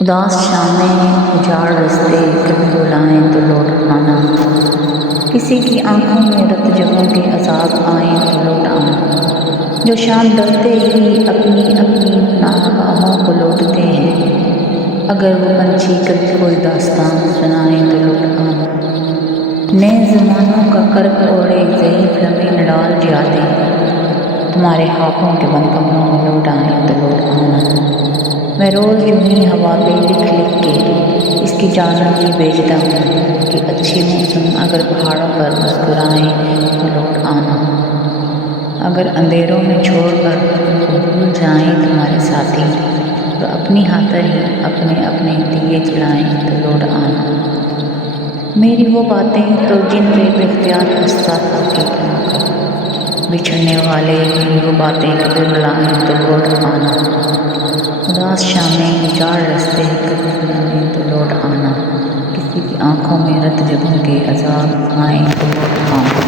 اداس شامیں اجاڑ رستے کبھی بلائیں تو لوٹ آنا، کسی کی آنکھوں میں رت جگوں کے عذاب آئیں تو لوٹ آنا، جو شام ڈلتے ہی اپنی اپنی ناگاہوں کو لوٹتے ہیں، اگر وہ پنچھی کبھی کوئی داستان سنائیں تو لوٹ آنا، نئے زمانوں کا کرب اوڑے ضعیف لمحے نہ ڈال جاتے، تمہارے ہاتھوں کے بند کمروں میں لوٹ آئیں تو لوٹ آنا، میں روز یوں ہی ہوا پہ لکھ لکھ کے اس کی جانب بھی بھیجتا ہوں کہ اچھے موسم اگر پہاڑوں پر مسکرائیں تو لوٹ آنا، اگر اندھیروں میں چھوڑ کر تم کو بھول جائیں تمہارے ساتھی، تو اپنی خاطر ہی اپنے اپنے دیے جلائیں تو لوٹ آنا، میری وہ باتیں تو جن پہ بے اختیار ہنستا تھا کہ کیا کروں، بچھڑنے والے میری وہ باتیں کبھی رلائیں تو لوٹ آنا، اداس شامیں اجاڑ رستے کبھی بلائیں تو لوٹ آنا، کسی کی آنکھوں میں رت جگوں کے عذاب آئیں تو لوٹ آنا۔